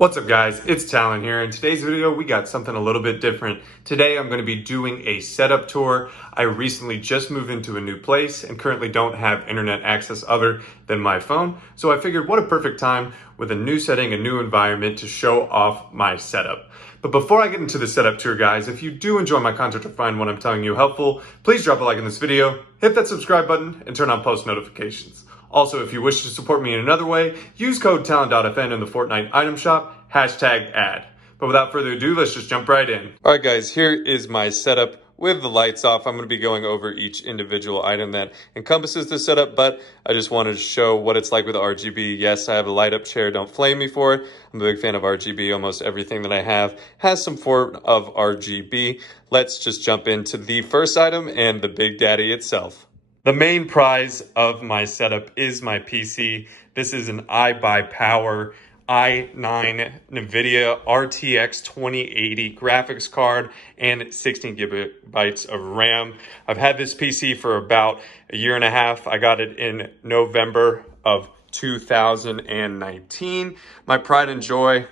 What's up guys, it's Talon here. In today's video, we got something a little bit different. Today, I'm gonna be doing a setup tour. I recently just moved into a new place and currently don't have internet access other than my phone. So I figured what a perfect time with a new setting, a new environment to show off my setup. But before I get into the setup tour guys, if you do enjoy my content or find what I'm telling you helpful, please drop a like in this video, hit that subscribe button, and turn on post notifications. Also, if you wish to support me in another way, use code TALON.FN in the Fortnite item shop, #ad. But without further ado, let's just jump right in. All right, guys, here is my setup with the lights off. I'm going to be going over each individual item that encompasses the setup, but I just wanted to show what it's like with RGB. Yes, I have a light up chair. Don't flame me for it. I'm a big fan of RGB. Almost everything that I have has some form of RGB. Let's just jump into the first item and the Big Daddy itself. The main prize of my setup is my PC. This is an iBuyPower i9 NVIDIA RTX 2080 graphics card and 16 gigabytes of RAM. I've had this PC for about a year and a half. I got it in November of 2019. My pride and joy,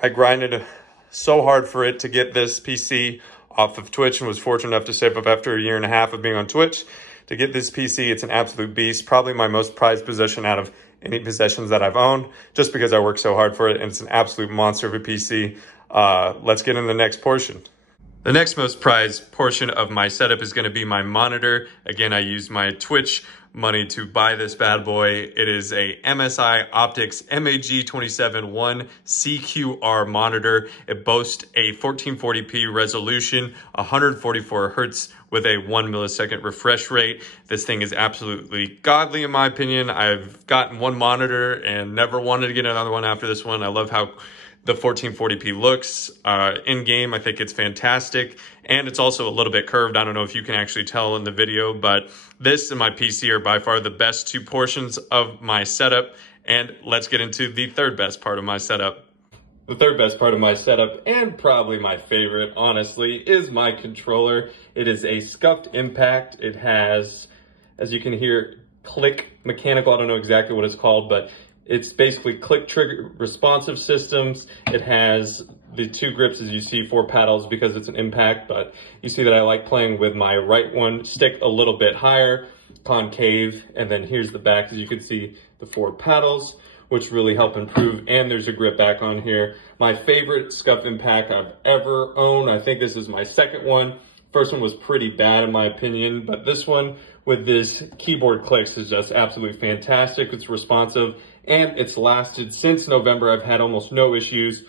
I grinded so hard for it to get this PC off of Twitch and was fortunate enough to save up after a year and a half of being on Twitch to get this PC. It's an absolute beast, probably my most prized possession out of any possessions that I've owned, just because I worked so hard for it, and it's an absolute monster of a PC. Let's get into the next portion. The next most prized portion of my setup is going to be my monitor. Again, I used my Twitch money to buy this bad boy. It is a MSI Optics MAG271 CQR monitor. It boasts a 1440p resolution, 144 hertz with a 1 millisecond refresh rate. This thing is absolutely godly in my opinion. I've gotten one monitor and never wanted to get another one after this one. I love how the 1440p looks in game. I think it's fantastic. And it's also a little bit curved. I don't know if you can actually tell in the video, but this and my PC are by far the best two portions of my setup. And let's get into the third best part of my setup. The third best part of my setup, and probably my favorite, honestly, is my controller. It is a scuffed impact. It has, as you can hear, click mechanical. I don't know exactly what it's called, but it's basically click trigger responsive systems. It has the two grips, as you see, 4 paddles because it's an impact, but you see that I like playing with my right one stick a little bit higher, concave, and then here's the back, as you can see, the 4 paddles, which really help improve, and there's a grip back on here. My favorite scuff impact I've ever owned. I think this is my second one. First one was pretty bad in my opinion, but this one with this keyboard clicks is just absolutely fantastic. It's responsive and it's lasted since November. I've had almost no issues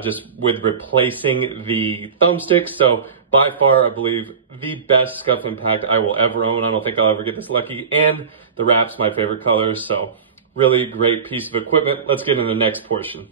just with replacing the thumbsticks. So by far, I believe the best scuff impact I will ever own. I don't think I'll ever get this lucky. And the wrap's my favorite color. So really great piece of equipment. Let's get into the next portion.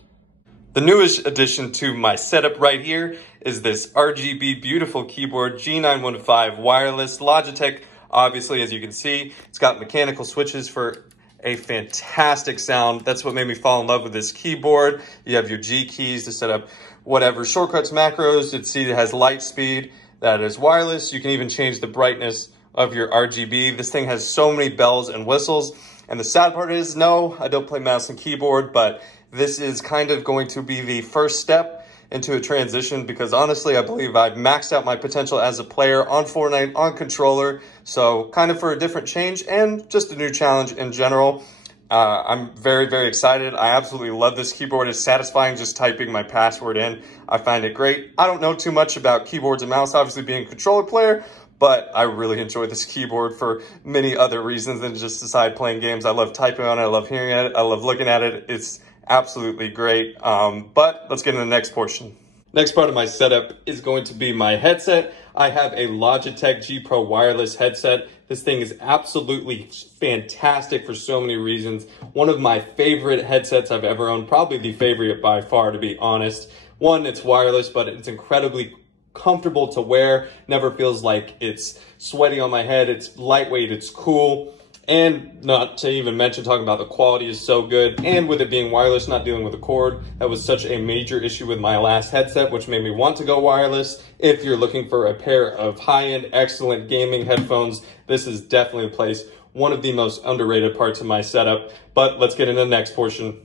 The newest addition to my setup right here is this RGB beautiful keyboard, G915 wireless, Logitech. Obviously, as you can see, it's got mechanical switches for a fantastic sound. That's what made me fall in love with this keyboard. You have your G keys to set up whatever shortcuts, macros. It has light speed that is wireless. You can even change the brightness of your RGB. This thing has so many bells and whistles. And the sad part is, no, I don't play mouse and keyboard, but this is kind of going to be the first step into a transition because honestly, I believe I've maxed out my potential as a player on Fortnite, on controller. So kind of for a different change and just a new challenge in general. I'm very, very excited. I absolutely love this keyboard. It's satisfying just typing my password in. I find it great. I don't know too much about keyboards and mouse, obviously being a controller player, but I really enjoy this keyboard for many other reasons than just decide playing games. I love typing on it. I love hearing it. I love looking at it. It's absolutely great. But let's get into the next portion. Next part of my setup is going to be my headset. I have a Logitech G Pro wireless headset. This thing is absolutely fantastic for so many reasons. One of my favorite headsets I've ever owned, probably the favorite by far, to be honest. One, it's wireless, but it's incredibly comfortable to wear. Never feels like it's sweaty on my head. It's lightweight, it's cool. And not to even mention talking about the quality is so good. And with it being wireless, not dealing with a cord, that was such a major issue with my last headset, which made me want to go wireless. If you're looking for a pair of high-end, excellent gaming headphones, this is definitely the place. One of the most underrated parts of my setup. But let's get into the next portion.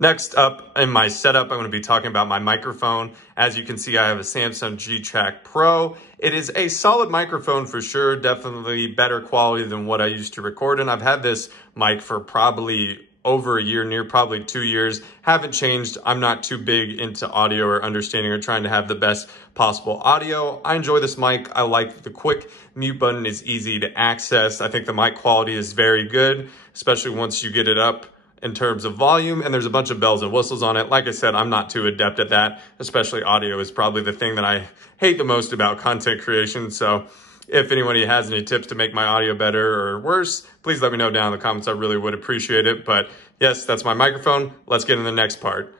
Next up in my setup, I'm going to be talking about my microphone. As you can see, I have a Samsung G-Track Pro. It is a solid microphone for sure, definitely better quality than what I used to record in. I've had this mic for probably over a year, near probably 2 years. Haven't changed. I'm not too big into audio or understanding or trying to have the best possible audio. I enjoy this mic. I like the quick mute button is easy to access. I think the mic quality is very good, especially once you get it up in terms of volume, and there's a bunch of bells and whistles on it. Like I said, I'm not too adept at that, especially audio is probably the thing that I hate the most about content creation. So if anybody has any tips to make my audio better or worse, please let me know down in the comments. I really would appreciate it. But yes, that's my microphone. Let's get into the next part.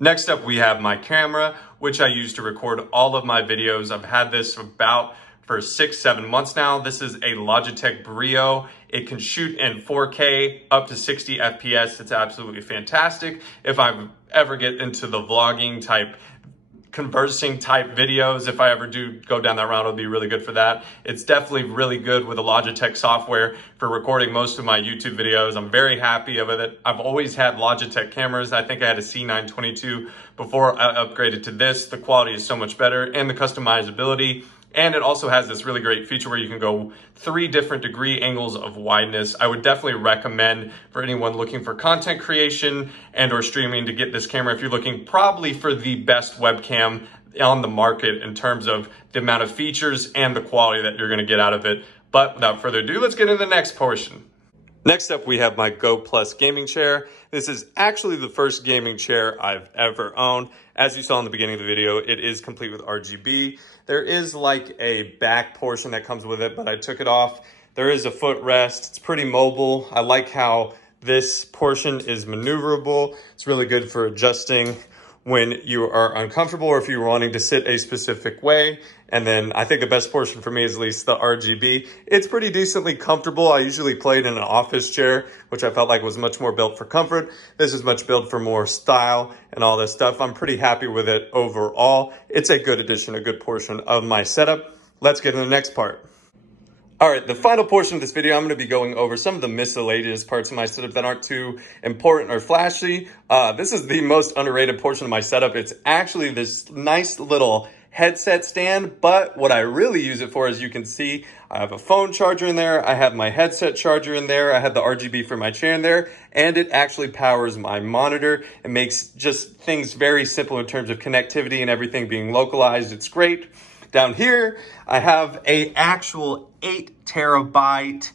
Next up, we have my camera, which I use to record all of my videos. I've had this for 6-7 months now. This is a Logitech Brio. It can shoot in 4K up to 60 FPS. It's absolutely fantastic. If I ever get into the vlogging type, conversing type videos, if I ever do go down that route, it'll be really good for that. It's definitely really good with the Logitech software for recording most of my YouTube videos. I'm very happy with it. I've always had Logitech cameras. I think I had a C922 before I upgraded to this. The quality is so much better and the customizability. And it also has this really great feature where you can go 3 different degree angles of wideness. I would definitely recommend for anyone looking for content creation and or streaming to get this camera if you're looking probably for the best webcam on the market in terms of the amount of features and the quality that you're gonna get out of it. But without further ado, let's get into the next portion. Next up, we have my Go Plus gaming chair. This is actually the first gaming chair I've ever owned. As you saw in the beginning of the video, it is complete with RGB. There is like a back portion that comes with it, but I took it off. There is a footrest. It's pretty mobile. I like how this portion is maneuverable. It's really good for adjusting when you are uncomfortable or if you're wanting to sit a specific way. And then I think the best portion for me is at least the RGB. It's pretty decently comfortable. I usually played in an office chair, which I felt like was much more built for comfort. This is much built for more style and all this stuff. I'm pretty happy with it overall. It's a good addition, a good portion of my setup. Let's get to the next part. All right, the final portion of this video, I'm going to be going over some of the miscellaneous parts of my setup that aren't too important or flashy. This is the most underrated portion of my setup. It's actually this nice little headset stand, but what I really use it for, as you can see, I have a phone charger in there, I have my headset charger in there, I have the RGB for my chair in there, and it actually powers my monitor. It makes just things very simple in terms of connectivity and everything being localized. It's great. Down here, I have a actual 8 terabyte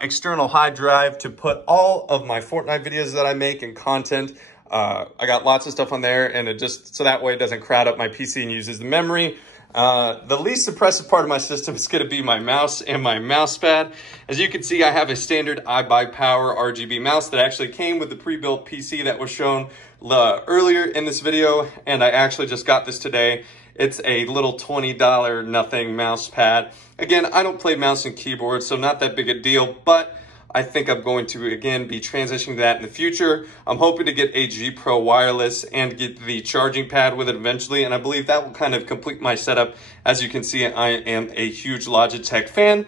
external hard drive to put all of my Fortnite videos that I make and content. I got lots of stuff on there, and it just, so that way it doesn't crowd up my PC and uses the memory. The least impressive part of my system is going to be my mouse and my mouse pad. As you can see, I have a standard iBuyPower RGB mouse that actually came with the pre-built PC that was shown earlier in this video, and I actually just got this today. It's a little $20 nothing mouse pad. Again, I don't play mouse and keyboard, so not that big a deal, but I think I'm going to, again, be transitioning to that in the future. I'm hoping to get a G Pro wireless and get the charging pad with it eventually, and I believe that will kind of complete my setup. As you can see, I am a huge Logitech fan.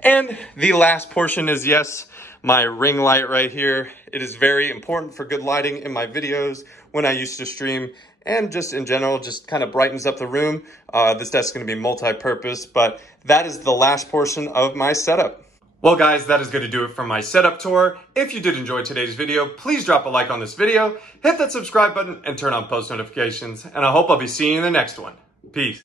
And the last portion is, yes, my ring light right here. It is very important for good lighting in my videos when I used to stream, and just in general, just kind of brightens up the room. This desk is going to be multi-purpose, but that is the last portion of my setup. Well guys, that is going to do it for my setup tour. If you did enjoy today's video, please drop a like on this video, hit that subscribe button, and turn on post notifications. And I hope I'll be seeing you in the next one. Peace.